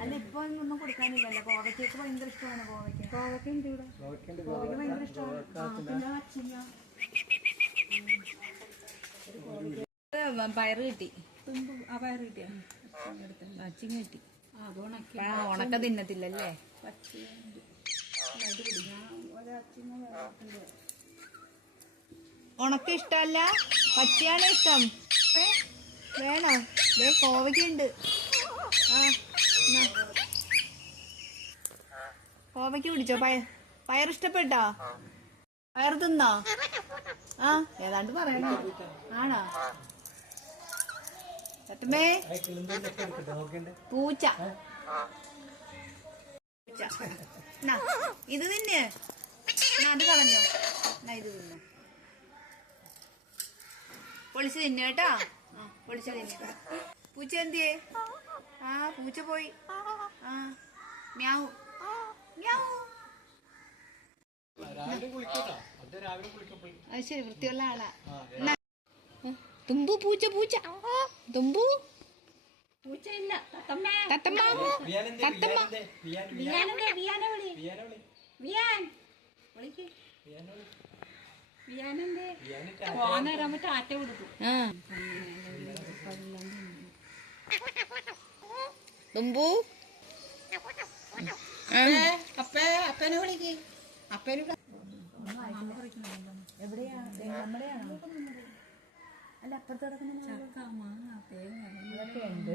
അല്ല ഇപ്പൊ ഒന്നും കൊടുക്കാനില്ലല്ലോ കോവയ്ക്കൊക്കെ ഭയങ്കര ഇഷ്ടമാണ് കോവയ്ക്ക് കോവയ്ക്ക് ഇവിടെ കോവയ്ക്ക് ഭയങ്കര ഇഷ്ടമാണ് പയറ് കിട്ടി ആ പയറ് കിട്ടിയാ ഉണക്ക തിന്നത്തില്ലല്ലേ പച്ച ഉണക്ക ഇഷ്ടമല്ല പച്ചയാണ് ഇഷ്ടം? വേണോ? ദേ കോവയ്ക്കുണ്ട്. കോവയ്ക്ക് പിടിച്ചോ പയർ പയർ ഇഷ്ടപ്പെട്ടോ? പയർ തിന്നോ? ആ ഏതാണ്ട് പറയണോ. ആണോ? തട്ടുമേ പൂച്ച. പൂച്ച. ഇത് തിന്നെ. അത് കളഞ്ഞോ. ഇത് തിന്നോ. പൊളിച്ച് തിന്നു കേട്ടോ? ആ പൊളിച്ച് തിന്നു. പൂച്ച എന്തിയേ? ആ പൂച്ച പോയി. ആ മ്യാവു. മ്യാവു. അത് ശരി വൃത്തിയുള്ള ആളാ. തുമ്പു പൂച്ച പൂച്ച. തുമ്പു. പൂച്ചയില്ല. തത്തമ്മ. തത്തമ്മ. തത്തമ്മ. വിയാനെന്താ വിയാനെ വിളി വിയാൻ. വിളിക്ക്. തുമ്പു അപ്പനെ വിളിക്ക്. അപ്പനെ അല്ല അപ്പുറത്ത് കിടക്കുന്ന ചക്ക മാങ്ങ തേങ്ങ. ഇതൊക്കെ ഉണ്ട്.